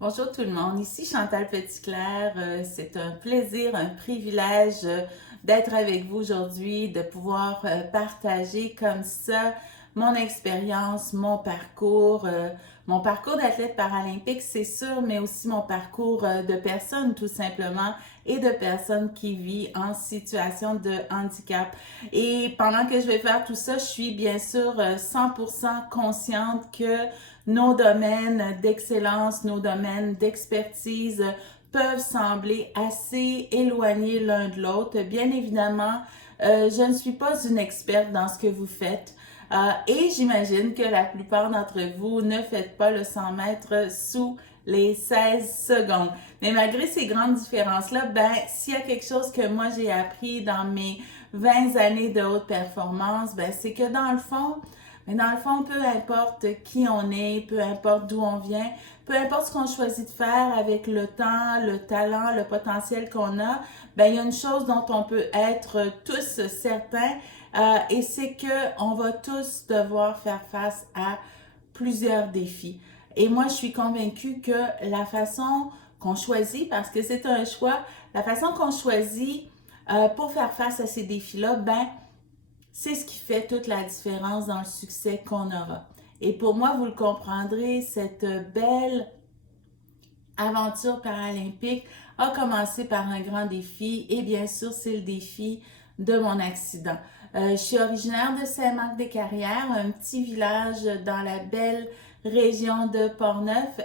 Bonjour tout le monde, ici Chantal Petitclerc. C'est un plaisir, un privilège d'être avec vous aujourd'hui, de pouvoir partager comme ça mon expérience, mon parcours d'athlète paralympique, c'est sûr, mais aussi mon parcours de personne tout simplement et de personnes qui vivent en situation de handicap. Et pendant que je vais faire tout ça, je suis bien sûr 100% consciente que nos domaines d'excellence, nos domaines d'expertise peuvent sembler assez éloignés l'un de l'autre. Bien évidemment, je ne suis pas une experte dans ce que vous faites. Et j'imagine que la plupart d'entre vous ne faites pas le 100 mètres sous les 16 secondes. Mais malgré ces grandes différences-là, ben, s'il y a quelque chose que moi j'ai appris dans mes 20 années de haute performance, ben, c'est que dans le fond, peu importe qui on est, peu importe d'où on vient, peu importe ce qu'on choisit de faire avec le temps, le talent, le potentiel qu'on a, ben il y a une chose dont on peut être tous certains, et c'est que on va tous devoir faire face à plusieurs défis. Et moi, je suis convaincue que la façon qu'on choisit, parce que c'est un choix, la façon qu'on choisit pour faire face à ces défis-là, ben c'est ce qui fait toute la différence dans le succès qu'on aura. Et pour moi, vous le comprendrez, cette belle aventure paralympique a commencé par un grand défi et bien sûr, c'est le défi de mon accident. Je suis originaire de Saint-Marc-des-Carrières, un petit village dans la belle région de Portneuf.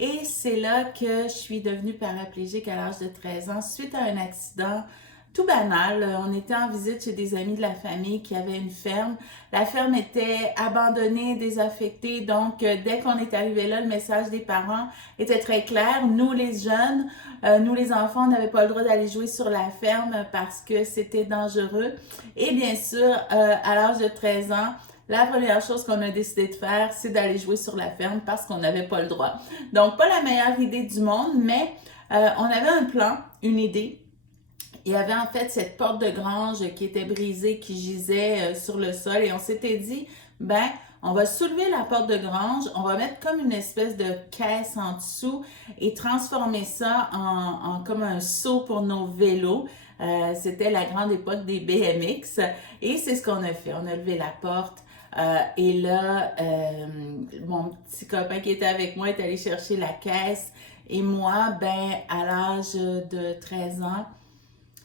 Et c'est là que je suis devenue paraplégique à l'âge de 13 ans suite à un accident tout banal. On était en visite chez des amis de la famille qui avaient une ferme. La ferme était abandonnée, désaffectée. Donc, dès qu'on est arrivé là, le message des parents était très clair. Nous, les jeunes, nous, les enfants, on n'avait pas le droit d'aller jouer sur la ferme parce que c'était dangereux. Et bien sûr, à l'âge de 13 ans, la première chose qu'on a décidé de faire, c'est d'aller jouer sur la ferme parce qu'on n'avait pas le droit. Donc, pas la meilleure idée du monde, mais on avait un plan, une idée. Il y avait en fait cette porte de grange qui était brisée, qui gisait sur le sol et on s'était dit, ben, on va soulever la porte de grange, on va mettre comme une espèce de caisse en dessous et transformer ça comme un seau pour nos vélos. C'était la grande époque des BMX et c'est ce qu'on a fait. On a levé la porte et là, mon petit copain qui était avec moi est allé chercher la caisse et moi, ben, à l'âge de 13 ans,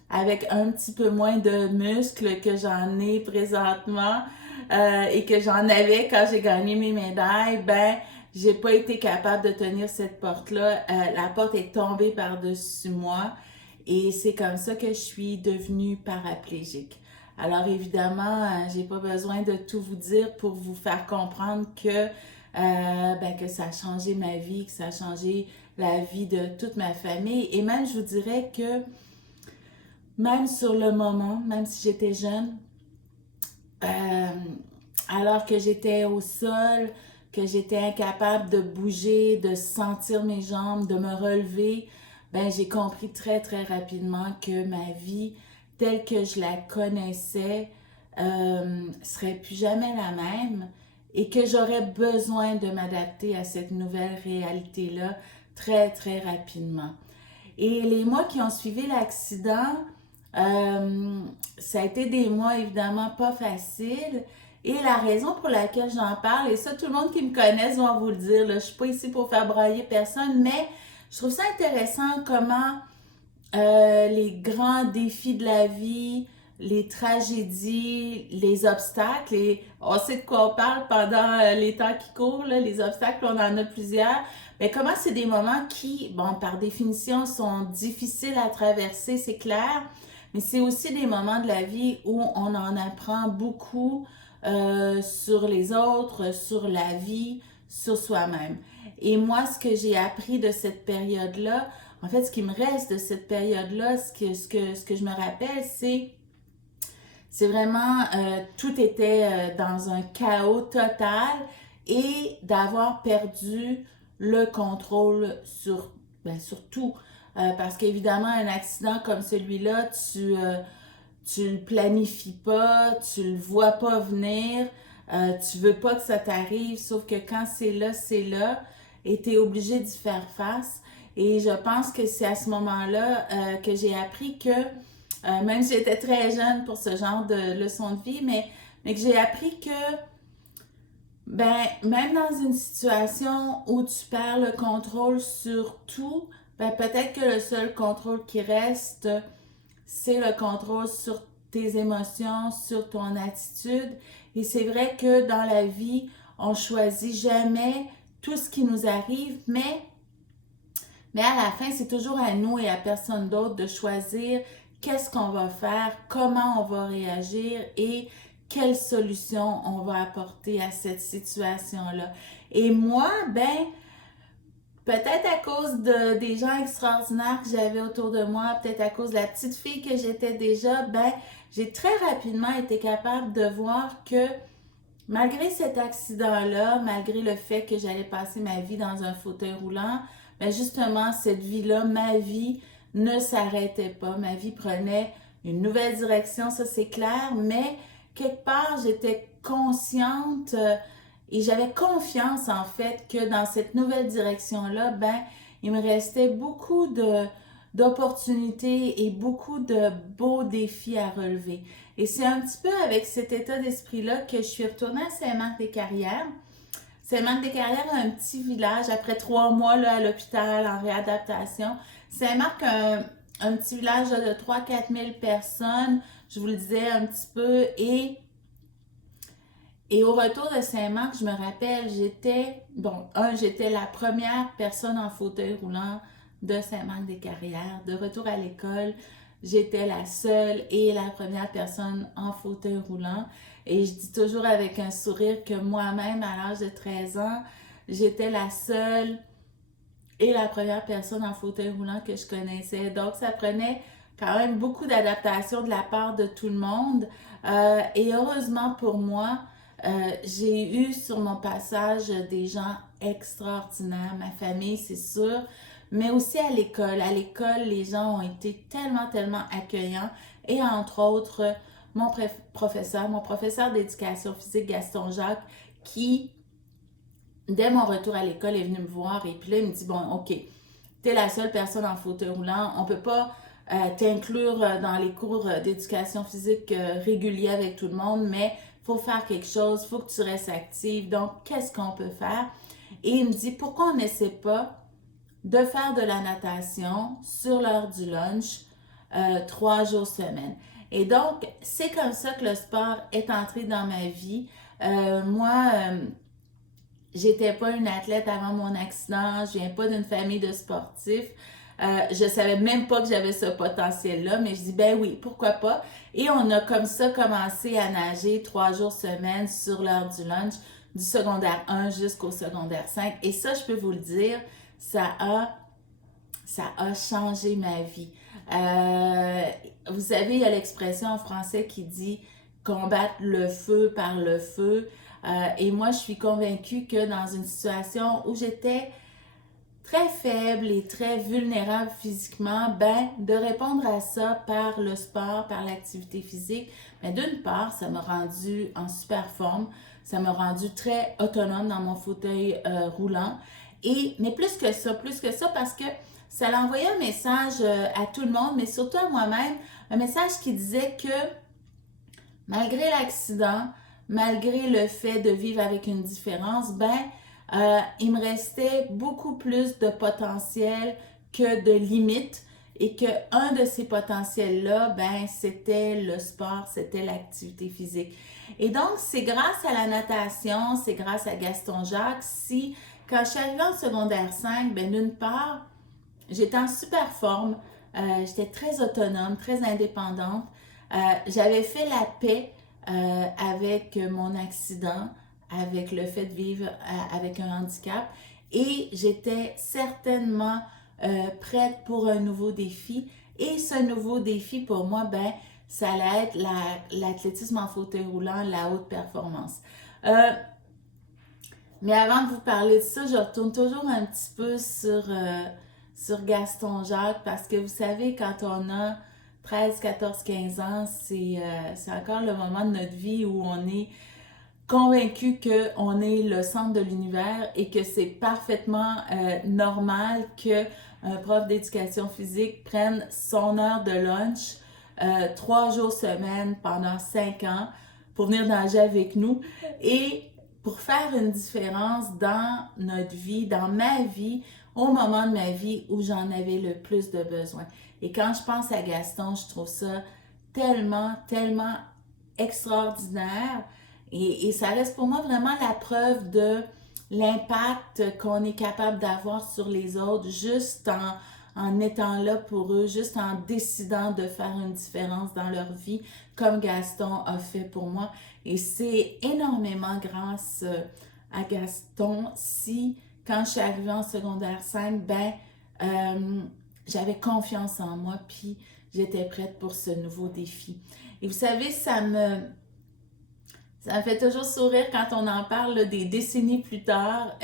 avec un petit peu moins de muscles que j'en ai présentement et que j'en avais quand j'ai gagné mes médailles, ben j'ai pas été capable de tenir cette porte-là. La porte est tombée par-dessus moi et c'est comme ça que je suis devenue paraplégique. Alors évidemment, j'ai pas besoin de tout vous dire pour vous faire comprendre que ça a changé ma vie, que ça a changé la vie de toute ma famille. Et même, je vous dirais que même sur le moment, même si j'étais jeune, euh, alors que j'étais au sol, que j'étais incapable de bouger, de sentir mes jambes, de me relever, ben j'ai compris très très rapidement que ma vie telle que je la connaissais serait plus jamais la même et que j'aurais besoin de m'adapter à cette nouvelle réalité-là très très rapidement. Et les mois qui ont suivi l'accident, euh, ça a été des mois évidemment pas faciles. Et la raison pour laquelle j'en parle, et ça tout le monde qui me connaît va vous le dire, là, je suis pas ici pour faire brailler personne, mais je trouve ça intéressant comment les grands défis de la vie, les tragédies, les obstacles, et on sait de quoi on parle pendant les temps qui courent, là, les obstacles, on en a plusieurs, mais comment c'est des moments qui, bon, par définition, sont difficiles à traverser, c'est clair, mais c'est aussi des moments de la vie où on en apprend beaucoup sur les autres, sur la vie, sur soi-même. Et moi, ce que j'ai appris de cette période-là, en fait, ce qui me reste de cette période-là, ce que je me rappelle, c'est vraiment, tout était dans un chaos total et d'avoir perdu le contrôle sur tout. Parce qu'évidemment, un accident comme celui-là, tu le planifies pas, tu le vois pas venir, tu veux pas que ça t'arrive, sauf que quand c'est là, c'est là. et tu es obligé d'y faire face. Et je pense que c'est à ce moment-là que j'ai appris que, même si j'étais très jeune pour ce genre de leçon de vie, mais que j'ai appris que, ben, même dans une situation où tu perds le contrôle sur tout, ben, peut-être que le seul contrôle qui reste, c'est le contrôle sur tes émotions, sur ton attitude. Et c'est vrai que dans la vie, on choisit jamais tout ce qui nous arrive, mais à la fin, c'est toujours à nous et à personne d'autre de choisir qu'est-ce qu'on va faire, comment on va réagir et quelle solution on va apporter à cette situation-là. Et moi, ben, peut-être à cause des gens extraordinaires que j'avais autour de moi, peut-être à cause de la petite fille que j'étais déjà, ben, j'ai très rapidement été capable de voir que malgré cet accident-là, malgré le fait que j'allais passer ma vie dans un fauteuil roulant, ben justement, cette vie-là, ma vie ne s'arrêtait pas. Ma vie prenait une nouvelle direction, ça c'est clair, mais quelque part, j'étais consciente et j'avais confiance en fait que dans cette nouvelle direction-là, ben, il me restait beaucoup d'opportunités et beaucoup de beaux défis à relever. Et c'est un petit peu avec cet état d'esprit-là que je suis retournée à Saint-Marc-des-Carrières. Saint-Marc-des-Carrières, un petit village, après 3 mois là, à l'hôpital en réadaptation. Saint-Marc, un petit village là, de 3-4 000 personnes, je vous le disais un petit peu. Et au retour de Saint-Marc, je me rappelle, j'étais la première personne en fauteuil roulant de Saint-Marc-des-Carrières. De retour à l'école, j'étais la seule et la première personne en fauteuil roulant. Et je dis toujours avec un sourire que moi-même, à l'âge de 13 ans, j'étais la seule et la première personne en fauteuil roulant que je connaissais. Donc, ça prenait quand même beaucoup d'adaptation de la part de tout le monde. Et heureusement pour moi, j'ai eu sur mon passage des gens extraordinaires, ma famille, c'est sûr, mais aussi à l'école. À l'école, les gens ont été tellement, tellement accueillants. Et entre autres, mon professeur d'éducation physique, Gaston Jacques, qui dès mon retour à l'école, est venu me voir et puis là, il me dit, bon, OK, t'es la seule personne en fauteuil roulant, on peut pas t'inclure dans les cours d'éducation physique réguliers avec tout le monde, mais il faut faire quelque chose, il faut que tu restes active, donc qu'est-ce qu'on peut faire? Et il me dit, pourquoi on n'essaie pas de faire de la natation sur l'heure du lunch 3 jours semaine? Et donc, c'est comme ça que le sport est entré dans ma vie. Moi, j'étais pas une athlète avant mon accident, je viens pas d'une famille de sportifs. Je savais même pas que j'avais ce potentiel-là, mais je dis ben oui, pourquoi pas. Et on a comme ça commencé à nager 3 jours semaine sur l'heure du lunch, du secondaire 1 jusqu'au secondaire 5. Et ça, je peux vous le dire, ça a, ça a changé ma vie. Vous savez, il y a l'expression en français qui dit combattre le feu par le feu. Et moi, je suis convaincue que dans une situation où j'étais très faible et très vulnérable physiquement, ben, de répondre à ça par le sport, par l'activité physique, ben, d'une part, ça m'a rendu en super forme, ça m'a rendu très autonome dans mon fauteuil roulant. Mais plus que ça, parce que ça a envoyé un message à tout le monde, mais surtout à moi-même, un message qui disait que malgré l'accident, malgré le fait de vivre avec une différence, ben, il me restait beaucoup plus de potentiel que de limites et que un de ces potentiels-là, ben, c'était le sport, c'était l'activité physique. Et donc, c'est grâce à la natation, c'est grâce à Gaston Jacques, si, quand je suis arrivée en secondaire 5, ben, d'une part, j'étais en super forme, j'étais très autonome, très indépendante. J'avais fait la paix avec mon accident, avec le fait de vivre avec un handicap et j'étais certainement prête pour un nouveau défi. Et ce nouveau défi pour moi, ben, ça allait être l'athlétisme en fauteuil roulant, la haute performance. Mais avant de vous parler de ça, je retourne toujours un petit peu sur Gaston Jacques parce que vous savez, quand on a 13, 14, 15 ans, c'est encore le moment de notre vie où on est convaincue qu'on est le centre de l'univers et que c'est parfaitement normal qu'un prof d'éducation physique prenne son heure de lunch 3 jours semaine pendant 5 ans pour venir nager avec nous et pour faire une différence dans notre vie, dans ma vie, au moment de ma vie où j'en avais le plus de besoin. Et quand je pense à Gaston, je trouve ça tellement, tellement extraordinaire. Et ça reste pour moi vraiment la preuve de l'impact qu'on est capable d'avoir sur les autres juste en étant là pour eux, juste en décidant de faire une différence dans leur vie, comme Gaston a fait pour moi. Et c'est énormément grâce à Gaston si, quand je suis arrivée en secondaire 5, j'avais confiance en moi, puis j'étais prête pour ce nouveau défi. Et vous savez, ça me fait toujours sourire quand on en parle là, des décennies plus tard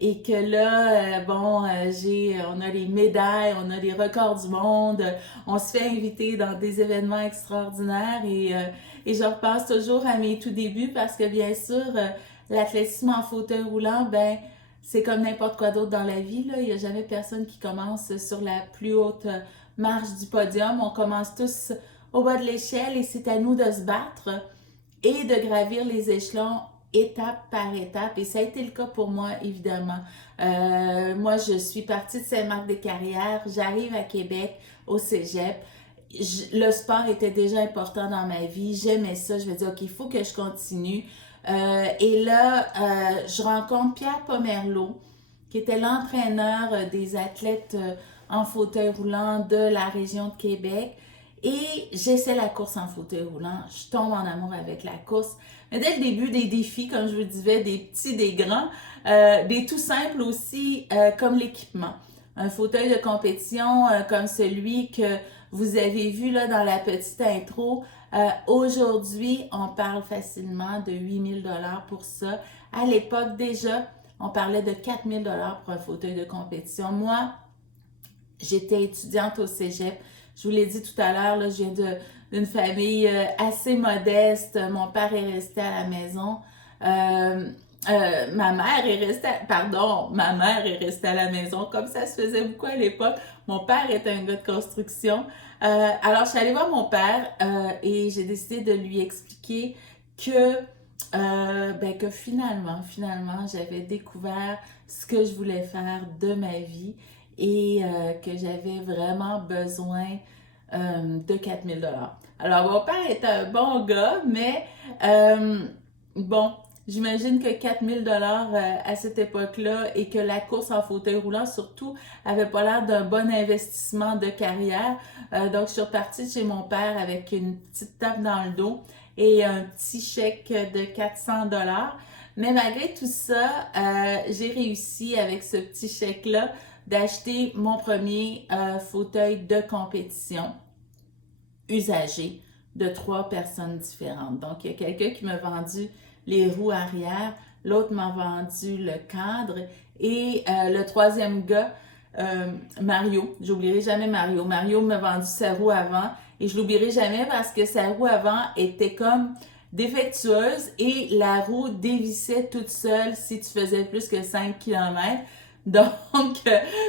et que là, on a les médailles, on a les records du monde, on se fait inviter dans des événements extraordinaires et je repasse toujours à mes tout débuts parce que bien sûr, l'athlétisme en fauteuil roulant, c'est comme n'importe quoi d'autre dans la vie, là. Il n'y a jamais personne qui commence sur la plus haute marche du podium. On commence tous au bas de l'échelle et c'est à nous de se battre et de gravir les échelons étape par étape. Et ça a été le cas pour moi, évidemment. Moi, je suis partie de Saint-Marc-des-Carrières, j'arrive à Québec, au cégep. Le sport était déjà important dans ma vie, j'aimais ça. Je me dis, OK, il faut que je continue. Et là, je rencontre Pierre Pomerleau, qui était l'entraîneur des athlètes en fauteuil roulant de la région de Québec. Et j'essaie la course en fauteuil roulant. Je tombe en amour avec la course. Mais dès le début, des défis, comme je vous disais, des petits, des grands, des tout simples aussi, comme l'équipement. Un fauteuil de compétition comme celui que vous avez vu là dans la petite intro. Aujourd'hui, on parle facilement de 8 000 $ pour ça. À l'époque, déjà, on parlait de 4 000 $ pour un fauteuil de compétition. Moi, j'étais étudiante au cégep. Je vous l'ai dit tout à l'heure, là, je viens d'une famille assez modeste. Mon père est resté à la maison. Ma mère est restée à la maison, comme ça se faisait beaucoup à l'époque. Mon père était un gars de construction. Alors, je suis allée voir mon père et j'ai décidé de lui expliquer que finalement, j'avais découvert ce que je voulais faire de ma vie et que j'avais vraiment besoin de 4 000 $. Alors, mon père est un bon gars, mais bon, j'imagine que 4 000 $ à cette époque-là et que la course en fauteuil roulant, surtout, avait pas l'air d'un bon investissement de carrière. Donc, je suis repartie chez mon père avec une petite tape dans le dos et un petit chèque de 400 $. Mais malgré tout ça, j'ai réussi avec ce petit chèque-là d'acheter mon premier fauteuil de compétition usagé de 3 personnes différentes. Donc, il y a quelqu'un qui m'a vendu les roues arrière, l'autre m'a vendu le cadre et le troisième gars, Mario, j'oublierai jamais Mario. Mario m'a vendu sa roue avant et je l'oublierai jamais parce que sa roue avant était comme défectueuse et la roue dévissait toute seule si tu faisais plus que 5 km. Donc,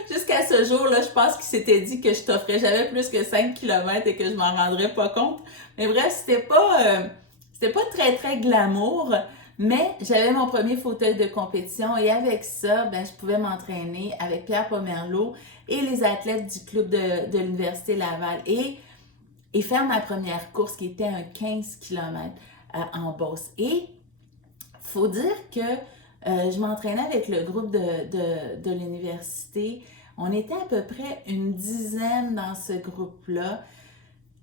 jusqu'à ce jour-là, je pense qu'il s'était dit que je t'offrais jamais plus que 5 km et que je m'en rendrais pas compte. Mais bref, c'était pas très, très glamour, mais j'avais mon premier fauteuil de compétition et avec ça, je pouvais m'entraîner avec Pierre Pomerleau et les athlètes du club de l'Université Laval et faire ma première course qui était un 15 km en Beauce. Et faut dire que je m'entraînais avec le groupe de l'université. On était à peu près une dizaine dans ce groupe-là.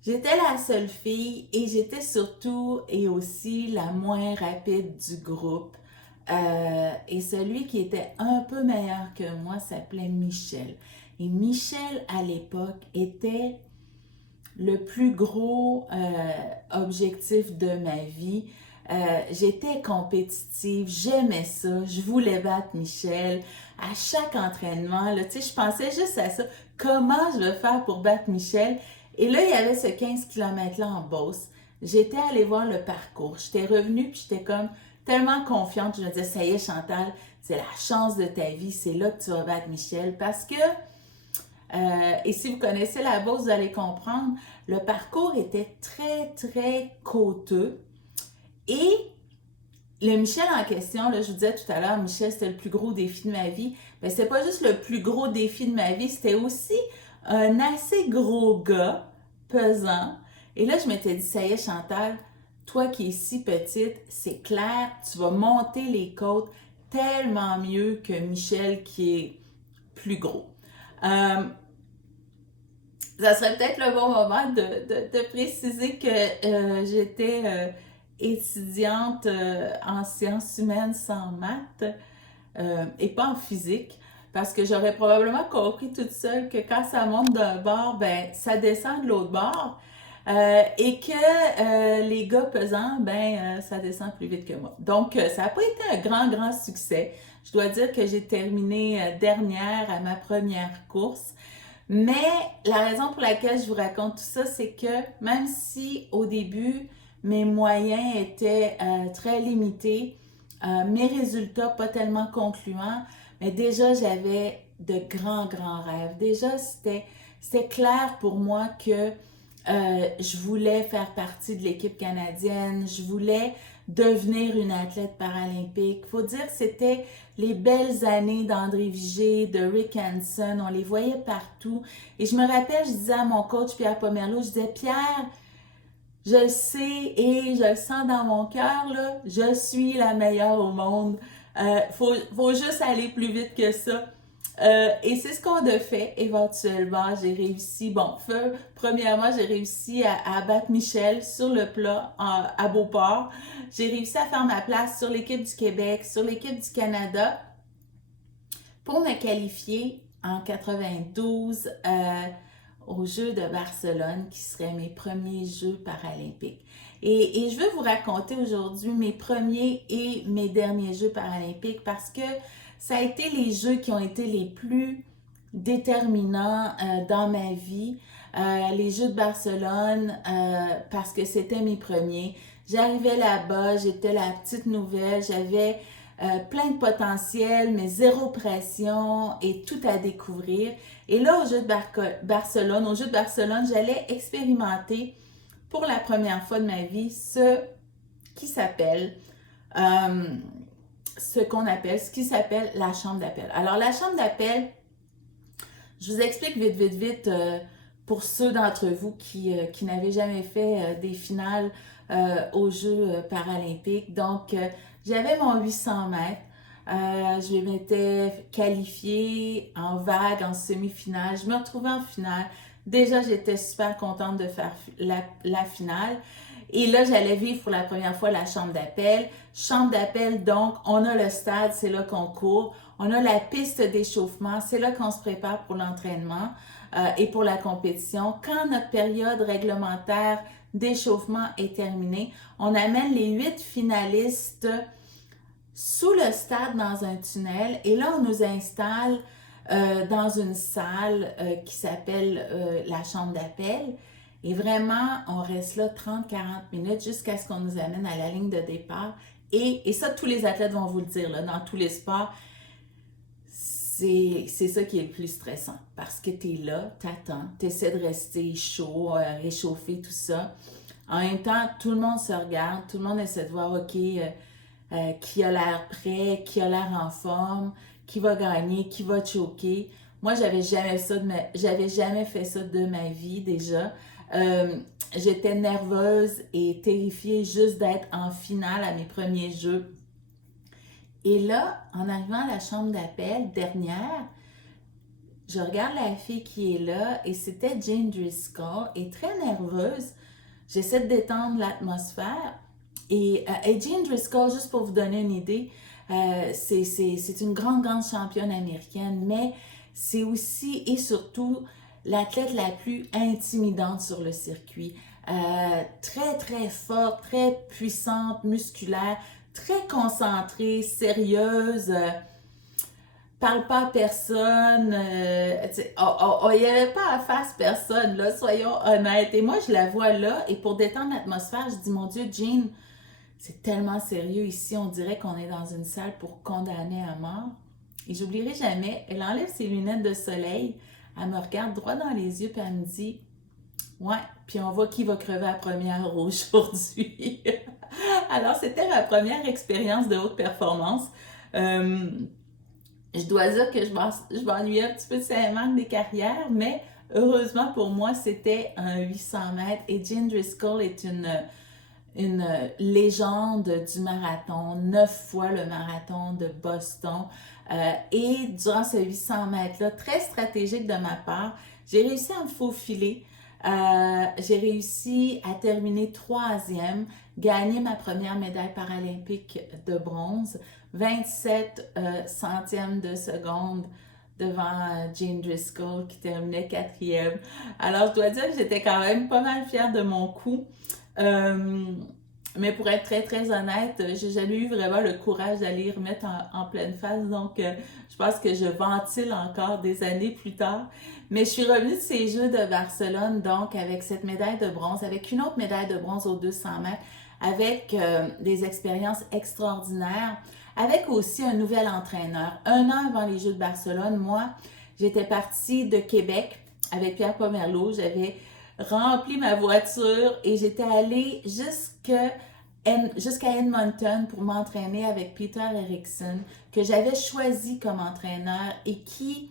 J'étais la seule fille et j'étais surtout et aussi la moins rapide du groupe. Et celui qui était un peu meilleur que moi s'appelait Michel. Et Michel, à l'époque, était le plus gros objectif de ma vie. J'étais compétitive, j'aimais ça, je voulais battre Michel. À chaque entraînement, là, je pensais juste à ça. Comment je vais faire pour battre Michel? Et là, il y avait ce 15 km-là en Beauce. J'étais allée voir le parcours. J'étais revenue puis j'étais comme, tellement confiante. Je me disais, ça y est, Chantal, c'est la chance de ta vie. C'est là que tu vas battre Michel. Parce que, et si vous connaissez la bourse, vous allez comprendre, le parcours était très, très coûteux. Et le Michel en question, là, je vous disais tout à l'heure, Michel, c'était le plus gros défi de ma vie. Mais c'était pas juste le plus gros défi de ma vie, c'était aussi un assez gros gars, pesant. Et là, je m'étais dit, ça y est, Chantal, toi qui es si petite, c'est clair, tu vas monter les côtes tellement mieux que Michel qui est plus gros. Ça serait peut-être le bon moment de préciser que j'étais étudiante en sciences humaines sans maths et pas en physique, parce que j'aurais probablement compris toute seule que quand ça monte d'un bord, ben ça descend de l'autre bord. Et que les gars pesants, ben ça descend plus vite que moi. Donc, ça n'a pas été un grand, grand succès. Je dois dire que j'ai terminé dernière à ma première course. Mais la raison pour laquelle je vous raconte tout ça, c'est que même si au début, mes moyens étaient très limités, mes résultats pas tellement concluants, mais déjà j'avais de grands, grands rêves. Déjà, c'était clair pour moi que je voulais faire partie de l'équipe canadienne, je voulais devenir une athlète paralympique. Faut dire que c'était les belles années d'André Vigé, de Rick Hansen, on les voyait partout. Et je me rappelle, je disais à mon coach Pierre Pomerleau, je disais, Pierre, je le sais et je le sens dans mon cœur, là, je suis la meilleure au monde. Faut juste aller plus vite que ça. Et c'est ce qu'on a fait éventuellement. J'ai réussi, premièrement, j'ai réussi à battre Michel sur le plat à Beauport. J'ai réussi à faire ma place sur l'équipe du Québec, sur l'équipe du Canada pour me qualifier en 92 aux Jeux de Barcelone, qui seraient mes premiers Jeux paralympiques. Et je veux vous raconter aujourd'hui mes premiers et mes derniers Jeux paralympiques parce que ça a été les Jeux qui ont été les plus déterminants dans ma vie. Les Jeux de Barcelone, parce que c'était mes premiers. J'arrivais là-bas, j'étais la petite nouvelle, j'avais plein de potentiel, mais zéro pression et tout à découvrir. Et là, aux Jeux de Barcelone, j'allais expérimenter pour la première fois de ma vie ce qui s'appelle, ce qui s'appelle la chambre d'appel. Alors, la chambre d'appel, je vous explique vite, pour ceux d'entre vous qui n'avaient jamais fait des finales aux Jeux paralympiques. Donc, j'avais mon 800 mètres. Je m'étais qualifiée en vague, en semi-finale. Je me retrouvais en finale. Déjà, j'étais super contente de faire la finale. Et là, j'allais vivre pour la première fois la chambre d'appel. Chambre d'appel, donc, on a le stade, c'est là qu'on court. On a la piste d'échauffement, c'est là qu'on se prépare pour l'entraînement et pour la compétition. Quand notre période réglementaire d'échauffement est terminée, on amène les 8 finalistes sous le stade dans un tunnel et là, on nous installe dans une salle qui s'appelle la chambre d'appel. Et vraiment, on reste là 30-40 minutes jusqu'à ce qu'on nous amène à la ligne de départ. Et ça, tous les athlètes vont vous le dire, là, dans tous les sports, c'est ça qui est le plus stressant. Parce que tu es là, tu attends, tu essaies de rester chaud, réchauffer, tout ça. En même temps, tout le monde se regarde, tout le monde essaie de voir, OK, qui a l'air prêt, qui a l'air en forme, qui va gagner, qui va choquer. Moi, j'avais jamais fait ça de ma vie déjà. J'étais nerveuse et terrifiée juste d'être en finale à mes premiers jeux. Et là, en arrivant à la chambre d'appel dernière, je regarde la fille qui est là et c'était Jane Driscoll et très nerveuse. J'essaie de détendre l'atmosphère. Et Jane Driscoll, juste pour vous donner une idée, c'est une grande, grande championne américaine, mais c'est aussi et surtout l'athlète la plus intimidante sur le circuit. Très, très forte, très puissante, musculaire, très concentrée, sérieuse, parle pas à personne, il n'y avait pas à face personne, là, soyons honnêtes. Et moi, je la vois là, et pour détendre l'atmosphère, je dis, mon Dieu, Jean, c'est tellement sérieux ici, on dirait qu'on est dans une salle pour condamner à mort. Et j'oublierai jamais, elle enlève ses lunettes de soleil, elle me regarde droit dans les yeux, puis elle me dit, ouais, puis on voit qui va crever à première aujourd'hui. Alors, c'était ma première expérience de haute performance. Euh, je dois dire que je m'ennuyais un petit peu de Saint-Marc des carrières, mais heureusement pour moi, c'était un 800 mètres et Jean Driscoll est une légende du marathon, 9 fois le marathon de Boston. Et durant ce 800 mètres-là, très stratégique de ma part, j'ai réussi à me faufiler. J'ai réussi à terminer troisième, gagner ma première médaille paralympique de bronze, 27 centièmes de seconde devant Jean Driscoll qui terminait quatrième. Alors, je dois dire que j'étais quand même pas mal fière de mon coup. Euh, mais pour être très très honnête, j'ai jamais eu vraiment le courage d'aller y remettre en pleine face, donc je pense que je ventile encore des années plus tard. Mais je suis revenue de ces Jeux de Barcelone, donc avec cette médaille de bronze, avec une autre médaille de bronze aux 200 mètres, avec des expériences extraordinaires, avec aussi un nouvel entraîneur. Un an avant les Jeux de Barcelone, moi, j'étais partie de Québec avec Pierre Pomerleau, j'avais rempli ma voiture et j'étais allée jusqu'à Edmonton pour m'entraîner avec Peter Eriksson, que j'avais choisi comme entraîneur et qui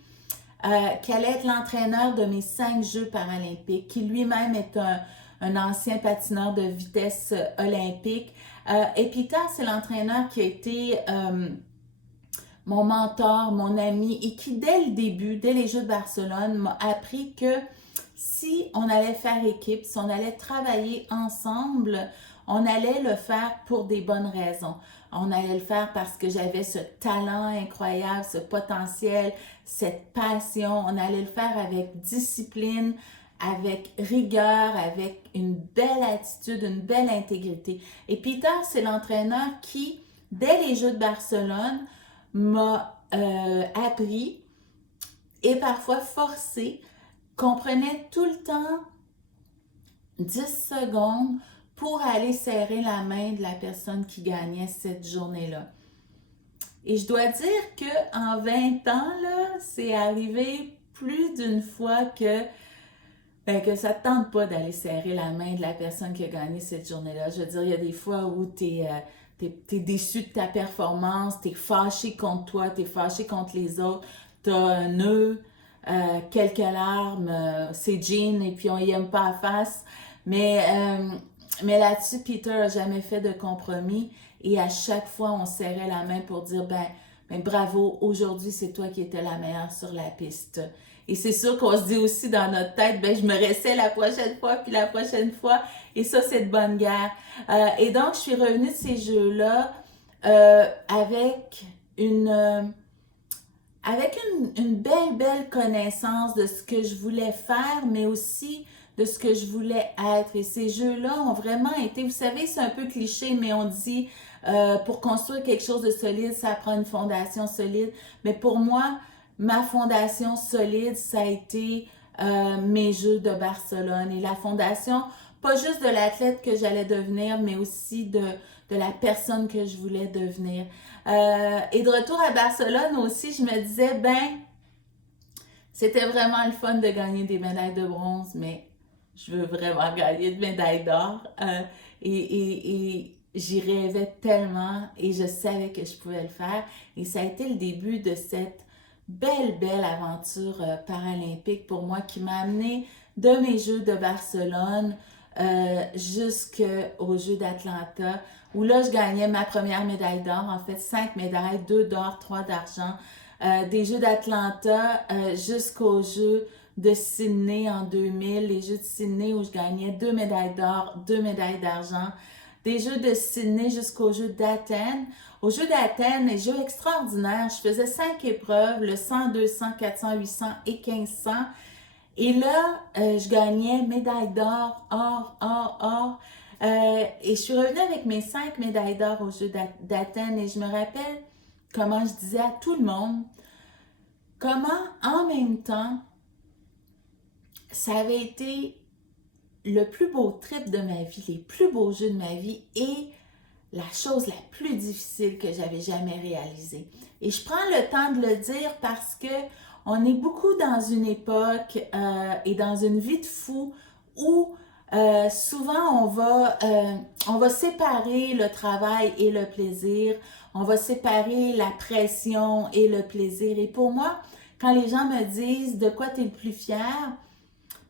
allait être l'entraîneur de mes 5 Jeux paralympiques, qui lui-même est un ancien patineur de vitesse olympique. Et Peter, c'est l'entraîneur qui a été mon mentor, mon ami, et qui, dès le début, dès les Jeux de Barcelone, m'a appris que si on allait faire équipe, si on allait travailler ensemble, on allait le faire pour des bonnes raisons. On allait le faire parce que j'avais ce talent incroyable, ce potentiel, cette passion. On allait le faire avec discipline, avec rigueur, avec une belle attitude, une belle intégrité. Et Peter, c'est l'entraîneur qui, dès les Jeux de Barcelone, m'a appris et parfois forcé qu'on prenait tout le temps 10 secondes pour aller serrer la main de la personne qui gagnait cette journée-là. Et je dois dire qu'en 20 ans, là, c'est arrivé plus d'une fois que ça ne te tente pas d'aller serrer la main de la personne qui a gagné cette journée-là. Je veux dire, il y a des fois où t'es déçu de ta performance, t'es fâché contre toi, t'es fâché contre les autres, t'as un nœud, quelques larmes, c'est Jean et puis on y aime pas à face. Mais, euh, mais là-dessus, Peter a jamais fait de compromis et à chaque fois, on serrait la main pour dire, ben bravo, aujourd'hui, c'est toi qui étais la meilleure sur la piste. Et c'est sûr qu'on se dit aussi dans notre tête, ben je me restais la prochaine fois, puis la prochaine fois. Et ça, c'est de bonne guerre. Et donc, je suis revenue de ces jeux-là avec une belle connaissance de ce que je voulais faire, mais aussi de ce que je voulais être. Et ces jeux-là ont vraiment été, vous savez, c'est un peu cliché, mais on dit pour construire quelque chose de solide, ça prend une fondation solide. Mais pour moi, ma fondation solide, ça a été mes Jeux de Barcelone. Et la fondation, pas juste de l'athlète que j'allais devenir, mais aussi de la personne que je voulais devenir. Et de retour à Barcelone aussi, je me disais, c'était vraiment le fun de gagner des médailles de bronze, mais je veux vraiment gagner de médailles d'or. Et j'y rêvais tellement et je savais que je pouvais le faire. Et ça a été le début de cette belle aventure paralympique pour moi qui m'a amené de mes Jeux de Barcelone jusqu'aux Jeux d'Atlanta, où là, je gagnais ma première médaille d'or, en fait, 5 médailles, 2 d'or, 3 d'argent. Des Jeux d'Atlanta jusqu'aux Jeux de Sydney en 2000, les Jeux de Sydney où je gagnais 2 médailles d'or, 2 médailles d'argent. Des Jeux de Sydney jusqu'aux Jeux d'Athènes. Aux Jeux d'Athènes, les Jeux extraordinaires, je faisais 5 épreuves, le 100, 200, 400, 800 et 1500. Et là, je gagnais médaille d'or, or. Et je suis revenue avec mes 5 médailles d'or aux Jeux d'Athènes et je me rappelle comment je disais à tout le monde comment, en même temps, ça avait été le plus beau trip de ma vie, les plus beaux Jeux de ma vie et la chose la plus difficile que j'avais jamais réalisée. Et je prends le temps de le dire parce que on est beaucoup dans une époque et dans une vie de fou où souvent on va séparer le travail et le plaisir, on va séparer la pression et le plaisir. Et pour moi, quand les gens me disent de quoi tu es le plus fier,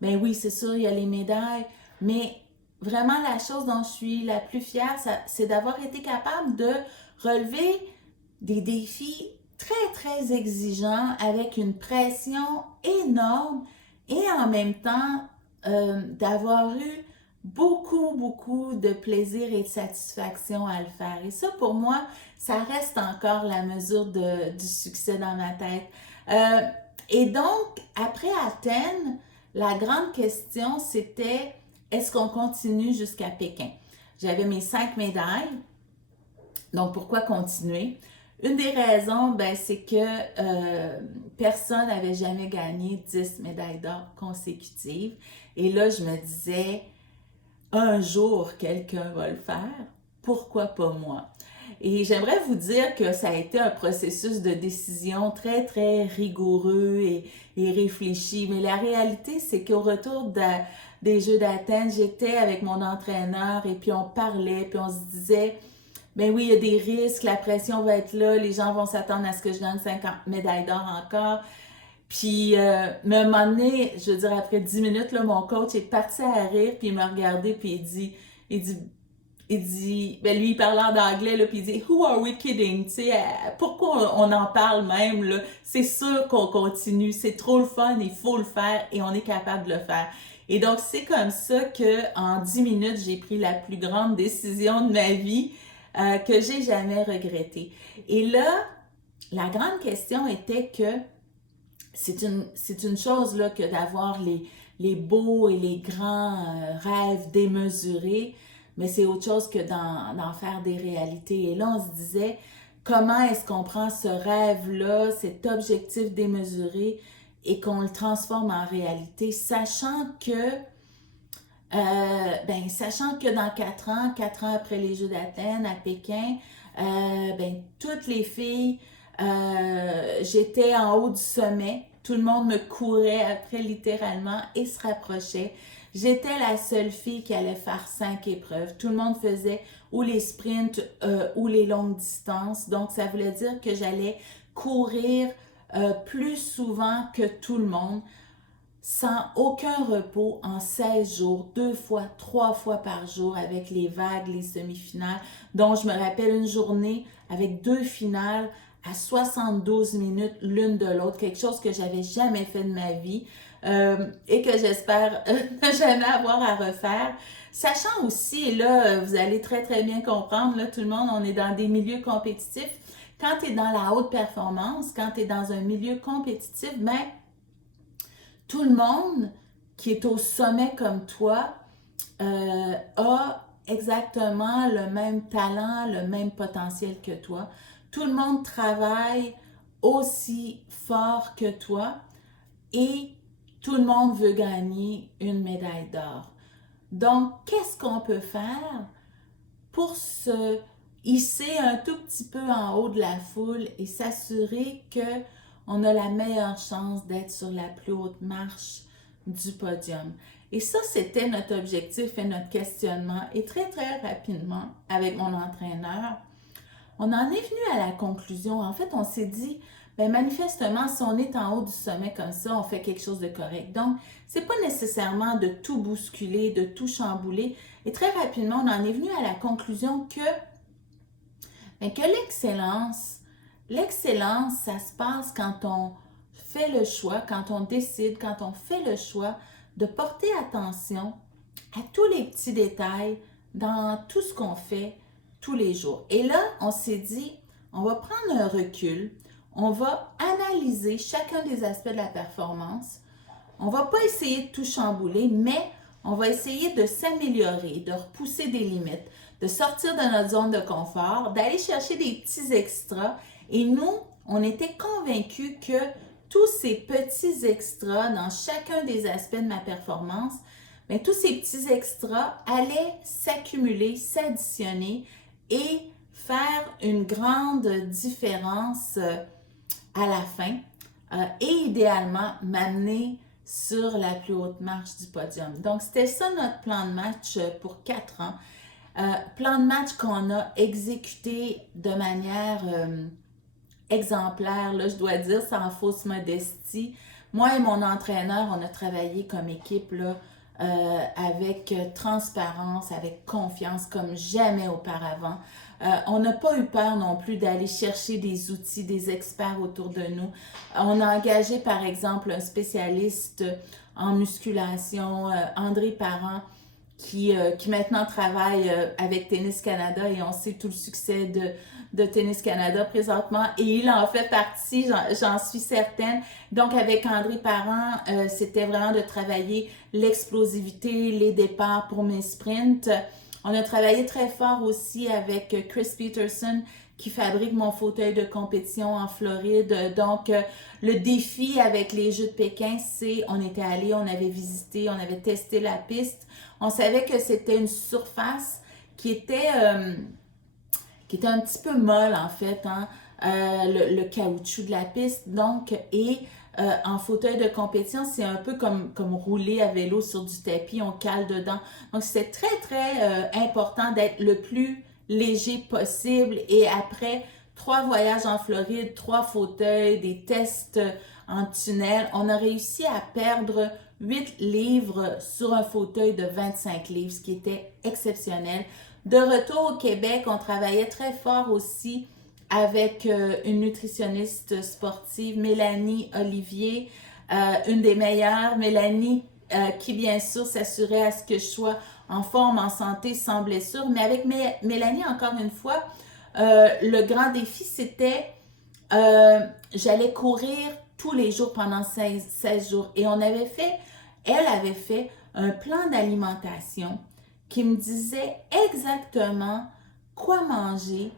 ben oui, c'est sûr, il y a les médailles, mais vraiment la chose dont je suis la plus fière, c'est d'avoir été capable de relever des défis très, très exigeants avec une pression énorme et en même temps d'avoir eu beaucoup, beaucoup de plaisir et de satisfaction à le faire. Et ça, pour moi, ça reste encore la mesure du succès dans ma tête. Et donc, après Athènes, la grande question, c'était est-ce qu'on continue jusqu'à Pékin? J'avais mes 5 médailles. Donc, pourquoi continuer? Une des raisons, ben, c'est que personne n'avait jamais gagné 10 médailles d'or consécutives. Et là, je me disais, un jour, quelqu'un va le faire. Pourquoi pas moi? Et j'aimerais vous dire que ça a été un processus de décision très, très rigoureux et réfléchi. Mais la réalité, c'est qu'au retour des Jeux d'Athènes, j'étais avec mon entraîneur et puis on parlait, puis on se disait, ben oui, il y a des risques, la pression va être là, les gens vont s'attendre à ce que je gagne 50 médailles d'or encore. Puis, mais à un moment donné, je veux dire, après 10 minutes, là, mon coach est parti à rire, puis il m'a regardé, puis il dit, ben lui, il parlait en anglais, là, puis il dit, Who are we kidding? Tu sais, pourquoi on en parle même, là? C'est sûr qu'on continue, c'est trop le fun, il faut le faire, et on est capable de le faire. Et donc, c'est comme ça que en 10 minutes, j'ai pris la plus grande décision de ma vie que j'ai jamais regrettée. Et là, la grande question était que c'est une chose là, que d'avoir les beaux et les grands rêves démesurés, mais c'est autre chose que d'en faire des réalités. Et là, on se disait, comment est-ce qu'on prend ce rêve-là, cet objectif démesuré, et qu'on le transforme en réalité, sachant que dans 4 ans après les Jeux d'Athènes, à Pékin, toutes les filles, j'étais en haut du sommet. Tout le monde me courait après littéralement et se rapprochait. J'étais la seule fille qui allait faire 5 épreuves. Tout le monde faisait ou les sprints ou les longues distances. Donc, ça voulait dire que j'allais courir plus souvent que tout le monde, sans aucun repos, en 16 jours, 2 fois, 3 fois par jour, avec les vagues, les semi-finales, dont je me rappelle une journée avec 2 finales à 72 minutes l'une de l'autre, quelque chose que j'avais jamais fait de ma vie et que j'espère ne jamais avoir à refaire. Sachant aussi, et là, vous allez très très bien comprendre, là, tout le monde, on est dans des milieux compétitifs. Quand tu es dans la haute performance, quand tu es dans un milieu compétitif, ben, tout le monde qui est au sommet comme toi a exactement le même talent, le même potentiel que toi. Tout le monde travaille aussi fort que toi et tout le monde veut gagner une médaille d'or. Donc, qu'est-ce qu'on peut faire pour se hisser un tout petit peu en haut de la foule et s'assurer qu'on a la meilleure chance d'être sur la plus haute marche du podium? Et ça, c'était notre objectif et notre questionnement. Et très, très rapidement, avec mon entraîneur, on en est venu à la conclusion. En fait, on s'est dit, ben manifestement, si on est en haut du sommet comme ça, on fait quelque chose de correct. Donc, c'est pas nécessairement de tout bousculer, de tout chambouler. Et très rapidement, on en est venu à la conclusion que l'excellence, ça se passe quand on fait le choix, quand on décide, quand on fait le choix de porter attention à tous les petits détails dans tout ce qu'on fait tous les jours. Et là, on s'est dit, on va prendre un recul, on va analyser chacun des aspects de la performance. On ne va pas essayer de tout chambouler, mais on va essayer de s'améliorer, de repousser des limites, de sortir de notre zone de confort, d'aller chercher des petits extras. Et nous, on était convaincus que tous ces petits extras dans chacun des aspects de ma performance, bien, tous ces petits extras allaient s'accumuler, s'additionner et faire une grande différence à la fin et idéalement m'amener sur la plus haute marche du podium. Donc, c'était ça notre plan de match pour 4 ans. Plan de match qu'on a exécuté de manière exemplaire, là, je dois dire, sans fausse modestie. Moi et mon entraîneur, on a travaillé comme équipe là, avec transparence, avec confiance, comme jamais auparavant. On n'a pas eu peur non plus d'aller chercher des outils, des experts autour de nous. On a engagé, par exemple, un spécialiste en musculation, André Parent, qui maintenant travaille avec Tennis Canada et on sait tout le succès de Tennis Canada présentement et il en fait partie, j'en suis certaine. Donc avec André Parent, c'était vraiment de travailler l'explosivité, les départs pour mes sprints. On a travaillé très fort aussi avec Chris Peterson qui fabrique mon fauteuil de compétition en Floride. Donc, le défi avec les Jeux de Pékin, c'est on était allé, on avait visité, on avait testé la piste. On savait que c'était une surface qui était un petit peu molle en fait, hein? Le caoutchouc de la piste. Donc, en fauteuil de compétition, c'est un peu comme rouler à vélo sur du tapis, on cale dedans. Donc, c'est très, très important d'être le plus léger possible. Et après 3 voyages en Floride, 3 fauteuils, des tests en tunnel, on a réussi à perdre 8 livres sur un fauteuil de 25 livres, ce qui était exceptionnel. De retour au Québec, on travaillait très fort aussi avec une nutritionniste sportive, Mélanie Olivier, une des meilleures. Mélanie qui, bien sûr, s'assurait à ce que je sois en forme, en santé, sans blessure. Mais avec Mélanie, encore une fois, le grand défi, c'était j'allais courir tous les jours pendant 16 jours. Et elle avait fait un plan d'alimentation qui me disait exactement quoi manger,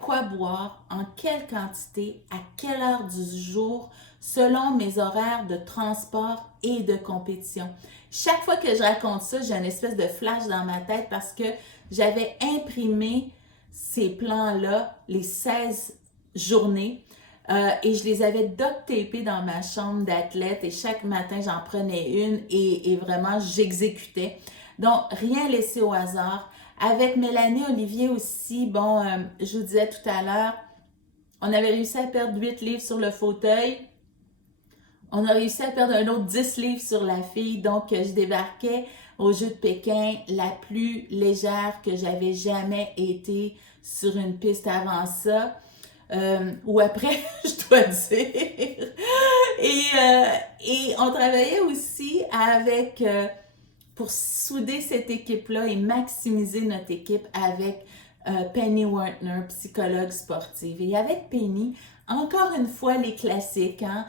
quoi boire, en quelle quantité, à quelle heure du jour, selon mes horaires de transport et de compétition. Chaque fois que je raconte ça, j'ai une espèce de flash dans ma tête parce que j'avais imprimé ces plans-là, les 16 journées, et je les avais duct-tapés dans ma chambre d'athlète et chaque matin, j'en prenais une et vraiment, j'exécutais. Donc, rien laissé au hasard. Avec Mélanie Olivier aussi, bon, je vous disais tout à l'heure, on avait réussi à perdre 8 livres sur le fauteuil. On a réussi à perdre un autre 10 livres sur la fille. Donc, je débarquais aux Jeux de Pékin la plus légère que j'avais jamais été sur une piste avant ça. Ou après, je dois dire. Et on travaillait aussi avec... pour souder cette équipe-là et maximiser notre équipe avec Penny Wartner, psychologue sportive. Et avec Penny, encore une fois, les classiques, hein?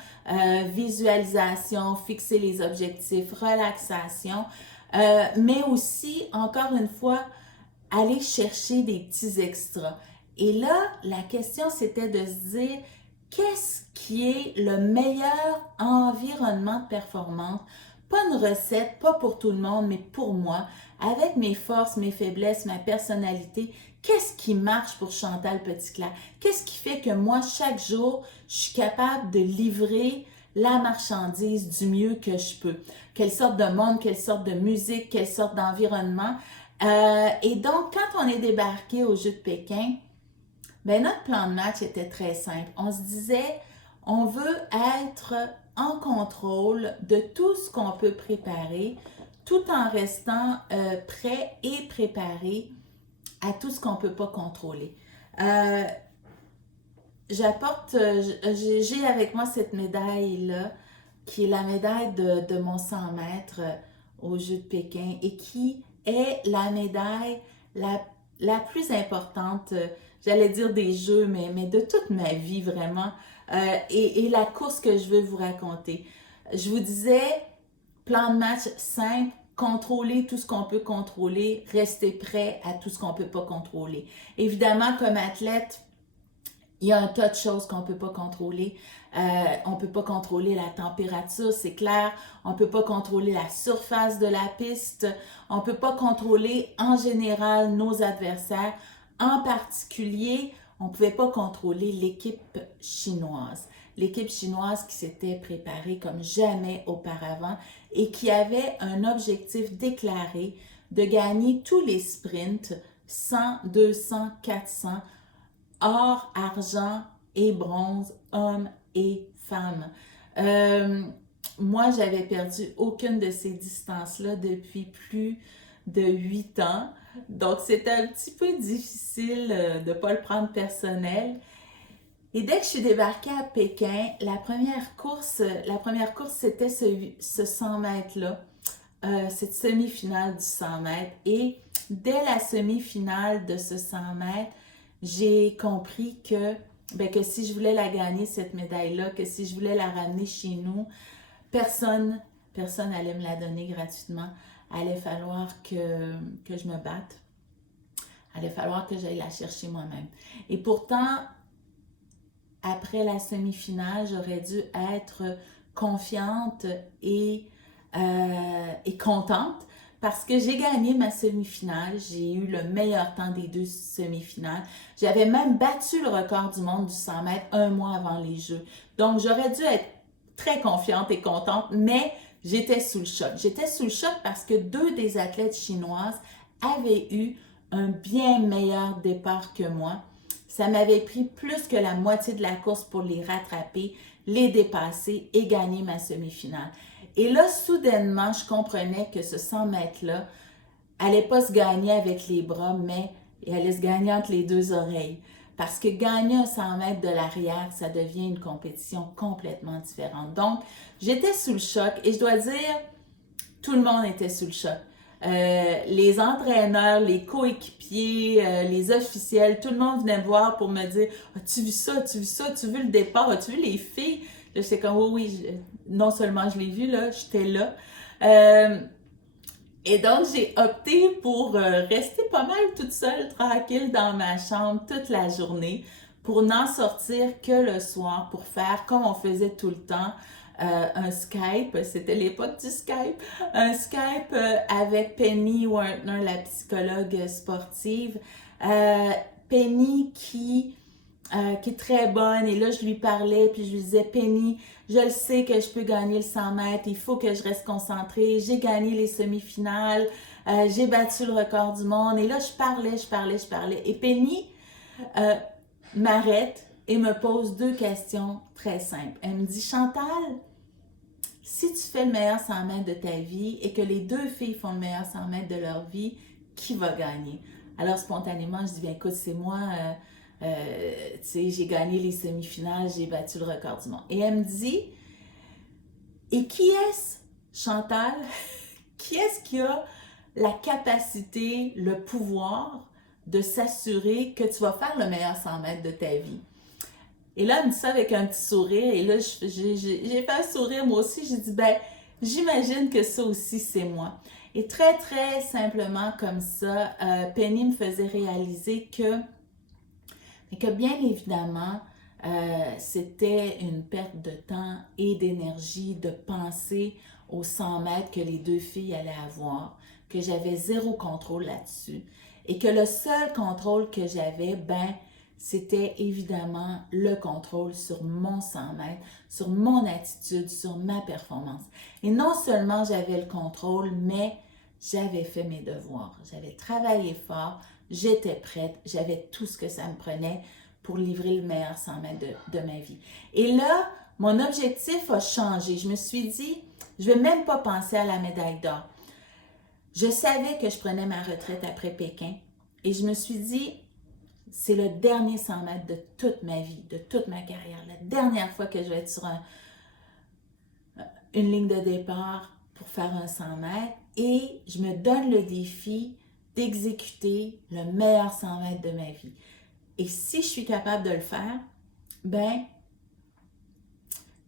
Visualisation, fixer les objectifs, relaxation, mais aussi, encore une fois, aller chercher des petits extras. Et là, la question, c'était de se dire, qu'est-ce qui est le meilleur environnement de performance? Pas une recette, pas pour tout le monde, mais pour moi, avec mes forces, mes faiblesses, ma personnalité, qu'est-ce qui marche pour Chantal Petitclerc? Qu'est-ce qui fait que moi, chaque jour, je suis capable de livrer la marchandise du mieux que je peux? Quelle sorte de monde, quelle sorte de musique, quelle sorte d'environnement? Et donc, quand on est débarqué au Jeux de Pékin, ben notre plan de match était très simple. On se disait, on veut être en contrôle de tout ce qu'on peut préparer, tout en restant prêt et préparé à tout ce qu'on ne peut pas contrôler. J'ai avec moi cette médaille-là, qui est la médaille de mon 100 mètres aux Jeux de Pékin et qui est la médaille la plus importante, j'allais dire des Jeux, mais de toute ma vie vraiment, et la course que je veux vous raconter. Je vous disais, plan de match simple, contrôler tout ce qu'on peut contrôler, rester prêt à tout ce qu'on ne peut pas contrôler. Évidemment, comme athlète, il y a un tas de choses qu'on ne peut pas contrôler. On ne peut pas contrôler la température, c'est clair. On ne peut pas contrôler la surface de la piste. On ne peut pas contrôler en général nos adversaires. En particulier, on ne pouvait pas contrôler l'équipe chinoise. L'équipe chinoise qui s'était préparée comme jamais auparavant et qui avait un objectif déclaré de gagner tous les sprints 100, 200, 400, or, argent et bronze, hommes et femmes. Moi, j'avais perdu aucune de ces distances-là depuis plus de 8 ans. Donc, c'était un petit peu difficile de ne pas le prendre personnel. Et dès que je suis débarquée à Pékin, la première course c'était ce 100 mètres-là, cette semi-finale du 100 mètres. Et dès la semi-finale de ce 100 mètres, j'ai compris que si je voulais la gagner, cette médaille-là, que si je voulais la ramener chez nous, personne allait me la donner gratuitement. Allait falloir que je me batte. Allait falloir que j'aille la chercher moi-même. Et pourtant, après la semi-finale, j'aurais dû être confiante et contente parce que j'ai gagné ma semi-finale. J'ai eu le meilleur temps des 2 semi-finales. J'avais même battu le record du monde du 100 mètres un mois avant les Jeux. Donc, j'aurais dû être très confiante et contente, mais j'étais sous le choc. J'étais sous le choc parce que 2 des athlètes chinoises avaient eu un bien meilleur départ que moi. Ça m'avait pris plus que la moitié de la course pour les rattraper, les dépasser et gagner ma semi-finale. Et là, soudainement, je comprenais que ce 100 mètres-là allait pas se gagner avec les bras, mais il allait se gagner entre les 2 oreilles. Parce que gagner un 100 mètres de l'arrière, ça devient une compétition complètement différente. Donc, j'étais sous le choc et je dois dire, tout le monde était sous le choc. Les entraîneurs, les coéquipiers, les officiels, tout le monde venait me voir pour me dire « As-tu vu ça? As-tu vu ça? As-tu vu le départ? As-tu vu les filles? » Là, j'étais comme « Oui, non seulement je l'ai vu, là, j'étais là. » Et donc, j'ai opté pour rester pas mal toute seule, tranquille dans ma chambre toute la journée pour n'en sortir que le soir, pour faire comme on faisait tout le temps, un Skype, c'était l'époque du Skype, un Skype avec Penny Wertner, la psychologue sportive. Penny qui est très bonne, et là je lui parlais, puis je lui disais, Penny, je le sais que je peux gagner le 100 mètres, il faut que je reste concentrée, j'ai gagné les semi-finales, j'ai battu le record du monde, et là je parlais, et Penny m'arrête et me pose 2 questions très simples. Elle me dit, Chantal, si tu fais le meilleur 100 mètres de ta vie et que les 2 filles font le meilleur 100 mètres de leur vie, qui va gagner? Alors spontanément, je dis, bien écoute, c'est moi, tu sais, j'ai gagné les semi-finales, j'ai battu le record du monde. Et elle me dit, et qui est-ce, Chantal, qui est-ce qui a la capacité, le pouvoir de s'assurer que tu vas faire le meilleur 100 mètres de ta vie? Et là, elle me dit ça avec un petit sourire. Et là, j'ai fait un sourire moi aussi. J'ai dit, ben, j'imagine que ça aussi, c'est moi. Et très, très simplement comme ça, Penny me faisait réaliser que bien évidemment, c'était une perte de temps et d'énergie de penser aux 100 mètres que les 2 filles allaient avoir, que j'avais 0 contrôle là-dessus. Et que le seul contrôle que j'avais, ben, c'était évidemment le contrôle sur mon 100 mètres, sur mon attitude, sur ma performance. Et non seulement j'avais le contrôle, mais j'avais fait mes devoirs. J'avais travaillé fort, j'étais prête, j'avais tout ce que ça me prenait pour livrer le meilleur 100 mètres de ma vie. Et là, mon objectif a changé. Je me suis dit, je ne vais même pas penser à la médaille d'or. Je savais que je prenais ma retraite après Pékin et je me suis dit, c'est le dernier 100 mètres de toute ma vie, de toute ma carrière, la dernière fois que je vais être sur une ligne de départ pour faire un 100 mètres et je me donne le défi d'exécuter le meilleur 100 mètres de ma vie. Et si je suis capable de le faire, mais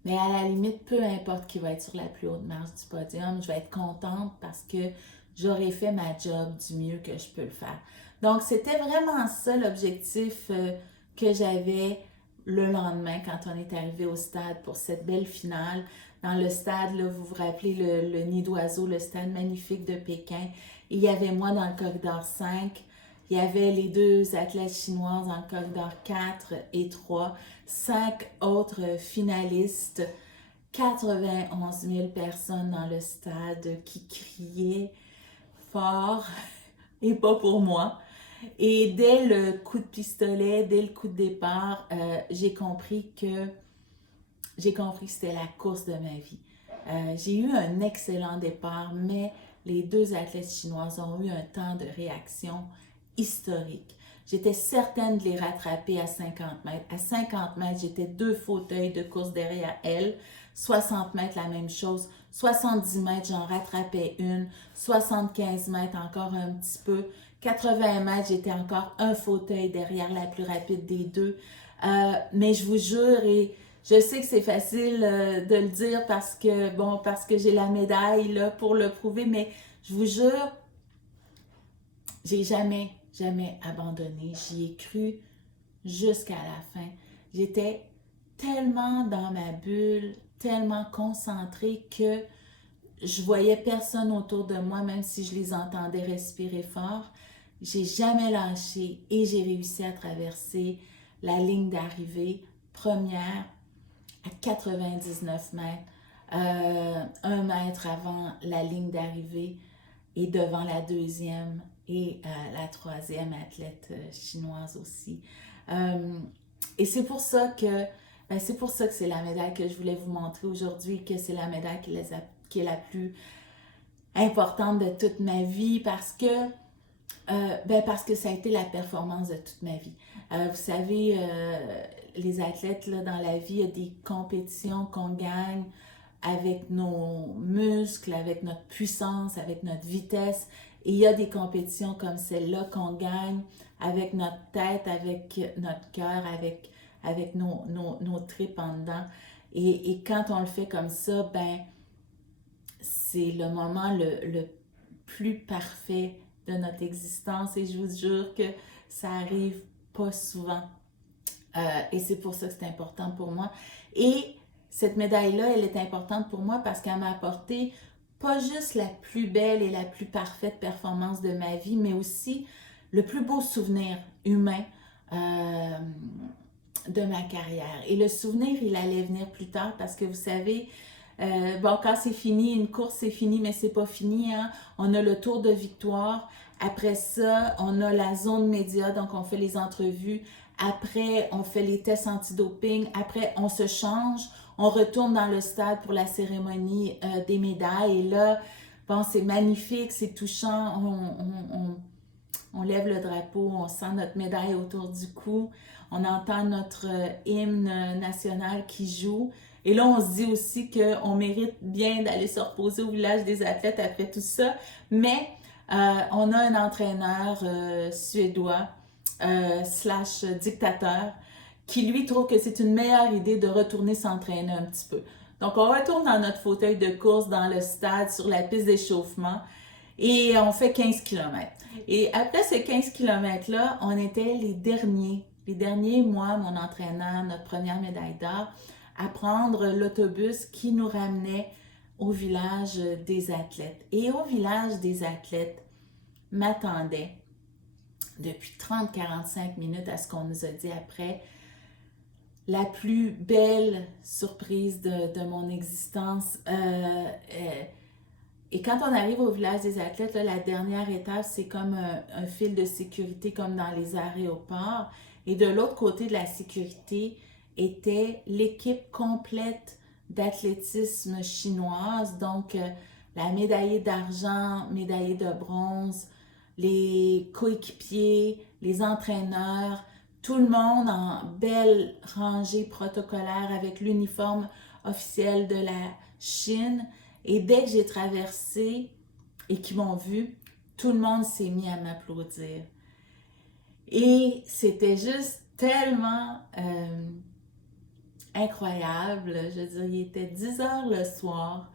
à la limite, peu importe qui va être sur la plus haute marche du podium, je vais être contente parce que j'aurai fait ma job du mieux que je peux le faire. Donc, c'était vraiment ça l'objectif que j'avais le lendemain quand on est arrivé au stade pour cette belle finale. Dans le stade, là, vous vous rappelez le nid d'oiseau, le stade magnifique de Pékin. Il y avait moi dans le corridor 5. Il y avait les 2 athlètes chinoises en corridor 4 et 3, 5 autres finalistes, 91 000 personnes dans le stade qui criaient fort et pas pour moi. Et dès le coup de pistolet, dès le coup de départ, j'ai compris que c'était la course de ma vie. J'ai eu un excellent départ, mais les 2 athlètes chinoises ont eu un temps de réaction historique. J'étais certaine de les rattraper à 50 mètres. À 50 mètres, j'étais 2 fauteuils de course derrière elles. 60 mètres, la même chose. 70 mètres, j'en rattrapais une. 75 mètres, encore un petit peu. 80 mètres, j'étais encore un fauteuil derrière la plus rapide des deux. Mais je vous jure, et je sais que c'est facile de le dire parce que j'ai la médaille là, pour le prouver, mais je vous jure, j'ai jamais abandonné. J'y ai cru jusqu'à la fin. J'étais tellement dans ma bulle, tellement concentrée que je voyais personne autour de moi, même si je les entendais respirer fort. J'ai jamais lâché et j'ai réussi à traverser la ligne d'arrivée première à 99 mètres, 1 mètre avant la ligne d'arrivée et devant la deuxième et la troisième athlète chinoise aussi. Et c'est pour ça que c'est la médaille que je voulais vous montrer aujourd'hui, que c'est la médaille qui est la plus importante de toute ma vie parce que ça a été la performance de toute ma vie. Vous savez, les athlètes, là, dans la vie, il y a des compétitions qu'on gagne avec nos muscles, avec notre puissance, avec notre vitesse. Et il y a des compétitions comme celle-là qu'on gagne avec notre tête, avec notre cœur, avec nos tripes en dedans. Et quand on le fait comme ça, c'est le moment le plus parfait de notre existence et je vous jure que ça arrive pas souvent. Et c'est pour ça que c'est important pour moi. Et cette médaille-là, elle est importante pour moi parce qu'elle m'a apporté pas juste la plus belle et la plus parfaite performance de ma vie, mais aussi le plus beau souvenir humain de ma carrière. Et le souvenir, il allait venir plus tard parce que vous savez, quand c'est fini, une course c'est fini, mais c'est pas fini, hein. On a le tour de victoire. Après ça, on a la zone média, donc on fait les entrevues. Après, on fait les tests antidoping. Après, on se change. On retourne dans le stade pour la cérémonie des médailles. Et là, c'est magnifique, c'est touchant. On lève le drapeau, on sent notre médaille autour du cou. On entend notre hymne national qui joue. Et là, on se dit aussi qu'on mérite bien d'aller se reposer au village des athlètes après tout ça. Mais on a un entraîneur suédois slash dictateur qui lui trouve que c'est une meilleure idée de retourner s'entraîner un petit peu. Donc, on retourne dans notre fauteuil de course dans le stade sur la piste d'échauffement et on fait 15 km. Et après ces 15 km-là, on était les derniers, moi, mon entraîneur, notre première médaille d'or, à prendre l'autobus qui nous ramenait au village des athlètes. Et au village des athlètes m'attendait depuis 30-45 minutes à ce qu'on nous a dit après la plus belle surprise de mon existence. Et quand on arrive au village des athlètes, là, la dernière étape, c'est comme un fil de sécurité comme dans les aéroports. Et de l'autre côté de la sécurité était l'équipe complète d'athlétisme chinoise. Donc, la médaillée d'argent, médaillée de bronze, les coéquipiers, les entraîneurs, tout le monde en belle rangée protocolaire avec l'uniforme officiel de la Chine. Et dès que j'ai traversé et qu'ils m'ont vu, tout le monde s'est mis à m'applaudir. Et c'était juste tellement incroyable. Je veux dire, il était 10 heures le soir.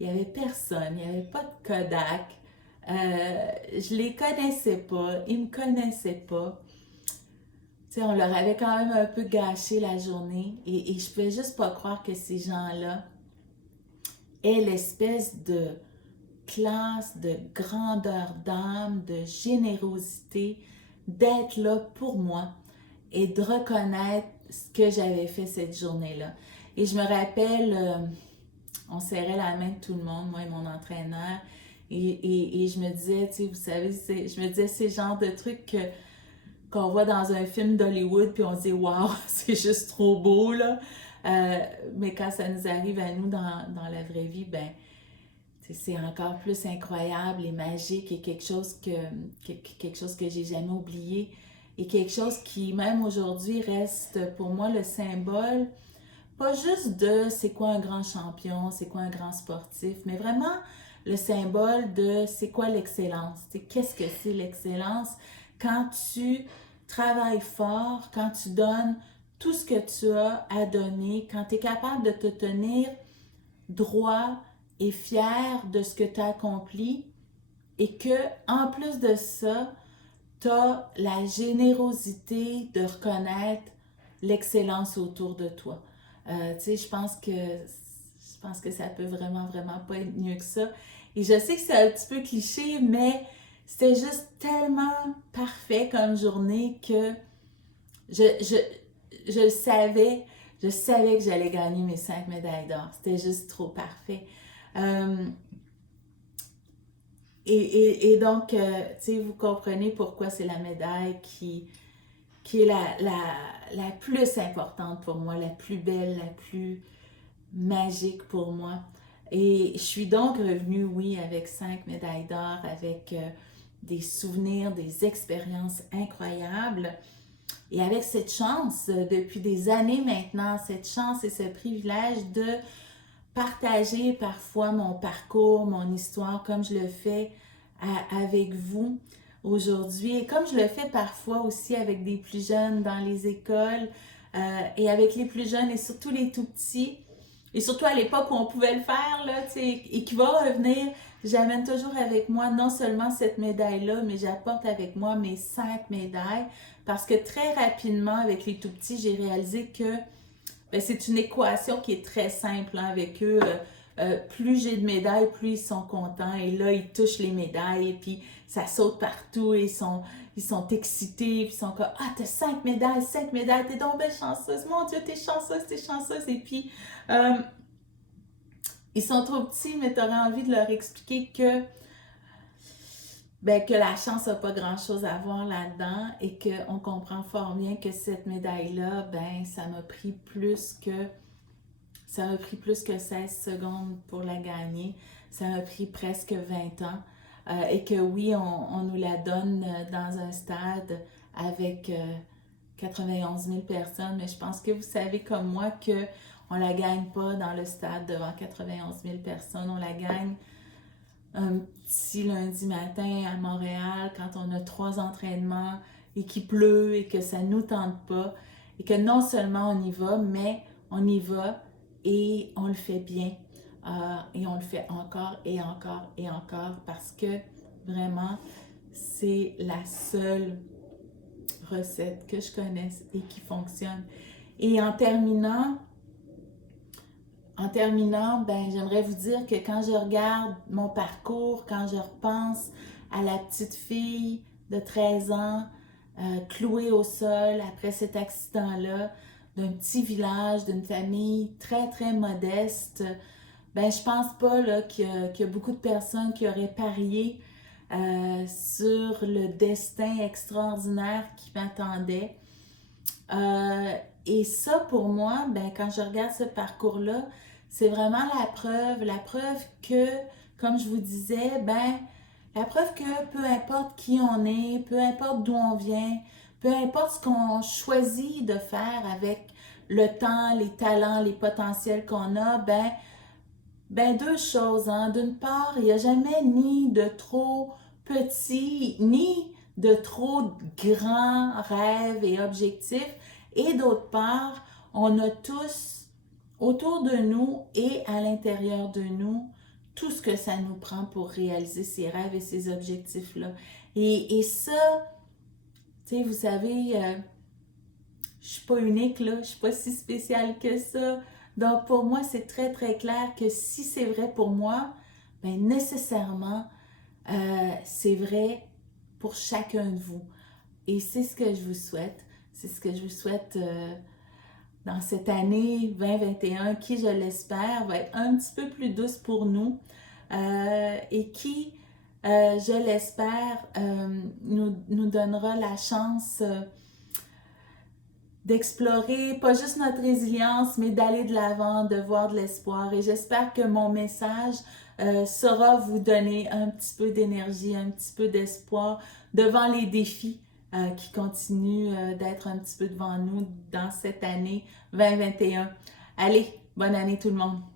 Il n'y avait personne, il n'y avait pas de Kodak. Je les connaissais pas, ils me connaissaient pas. Tu sais, on leur avait quand même un peu gâché la journée et je pouvais juste pas croire que ces gens-là aient l'espèce de classe, de grandeur d'âme, de générosité d'être là pour moi et de reconnaître ce que j'avais fait cette journée-là. Et je me rappelle, on serrait la main de tout le monde, moi et mon entraîneur, et je me disais, tu sais, vous savez, je me disais ces genres de trucs qu'on voit dans un film d'Hollywood, puis on se dit, waouh, c'est juste trop beau, là. Mais quand ça nous arrive à nous dans la vraie vie, ben, c'est encore plus incroyable et magique et quelque chose que j'ai jamais oublié et quelque chose qui, même aujourd'hui, reste pour moi le symbole, pas juste de c'est quoi un grand champion, c'est quoi un grand sportif, mais vraiment le symbole de c'est quoi l'excellence. Qu'est-ce que c'est l'excellence quand tu travailles fort, quand tu donnes tout ce que tu as à donner, quand tu es capable de te tenir droit et fier de ce que tu as accompli et que, en plus de ça, tu as la générosité de reconnaître l'excellence autour de toi. Tu sais, je pense que ça peut vraiment, vraiment pas être mieux que ça. Et je sais que c'est un petit peu cliché, mais c'était juste tellement parfait comme journée que je, je, je savais que j'allais gagner mes 5 médailles d'or. C'était juste trop parfait. Euh, et donc, tu sais, vous comprenez pourquoi c'est la médaille qui est la plus importante pour moi, la plus belle, la plus magique pour moi. Et je suis donc revenue, oui, avec 5 médailles d'or, avec des souvenirs, des expériences incroyables. Et avec cette chance, depuis des années maintenant, cette chance et ce privilège de partager parfois mon parcours, mon histoire, comme je le fais avec vous aujourd'hui et comme je le fais parfois aussi avec des plus jeunes dans les écoles et avec les plus jeunes et surtout les tout petits. Et surtout à l'époque où on pouvait le faire, là, et qui va revenir, j'amène toujours avec moi non seulement cette médaille-là, mais j'apporte avec moi mes 5 médailles parce que très rapidement, avec les tout petits, j'ai réalisé que ben, c'est une équation qui est très simple hein, avec eux. Plus j'ai de médailles, plus ils sont contents. Et là, ils touchent les médailles et puis ça saute partout et ils sont excités. Puis ils sont comme ah, t'as 5 médailles, t'es donc belle chanceuse. Mon Dieu, t'es chanceuse, t'es chanceuse. Et puis, euh, ils sont trop petits, mais t'aurais envie de leur expliquer ben, que la chance n'a pas grand-chose à voir là-dedans et qu'on comprend fort bien que cette médaille-là, ben, ça m'a pris plus que 16 secondes pour la gagner. Ça m'a pris presque 20 ans. Et que oui, on nous la donne dans un stade avec 91 000 personnes, mais je pense que vous savez comme moi que on la gagne pas dans le stade devant 91 000 personnes. On la gagne un petit lundi matin à Montréal quand on a 3 entraînements et qu'il pleut et que ça ne nous tente pas et que non seulement on y va, mais on y va et on le fait bien. Et on le fait encore et encore et encore parce que vraiment, c'est la seule recette que je connaisse et qui fonctionne. Et en terminant, ben, j'aimerais vous dire que quand je regarde mon parcours, quand je repense à la petite fille de 13 ans clouée au sol après cet accident-là, d'un petit village, d'une famille très, très modeste, ben, je pense pas là, qu'il y a beaucoup de personnes qui auraient parié sur le destin extraordinaire qui m'attendait. Et ça, pour moi, ben, quand je regarde ce parcours-là, c'est vraiment la preuve que, comme je vous disais, ben, la preuve que peu importe qui on est, peu importe d'où on vient, peu importe ce qu'on choisit de faire avec le temps, les talents, les potentiels qu'on a, ben deux choses, hein. D'une part, il n'y a jamais ni de trop petits, ni de trop grands rêves et objectifs. Et d'autre part, on a tous autour de nous et à l'intérieur de nous tout ce que ça nous prend pour réaliser ces rêves et ces objectifs-là. Et ça, tu sais, vous savez, je suis pas unique là, je suis pas si spéciale que ça. Donc pour moi, c'est très très clair que si c'est vrai pour moi, ben nécessairement c'est vrai pour chacun de vous. Et c'est ce que je vous souhaite. C'est ce que je vous souhaite dans cette année 2021 qui, je l'espère, va être un petit peu plus douce pour nous et qui, je l'espère, nous donnera la chance d'explorer pas juste notre résilience, mais d'aller de l'avant, de voir de l'espoir. Et j'espère que mon message saura vous donner un petit peu d'énergie, un petit peu d'espoir devant les défis qui continuent d'être un petit peu devant nous dans cette année 2021. Allez, bonne année tout le monde!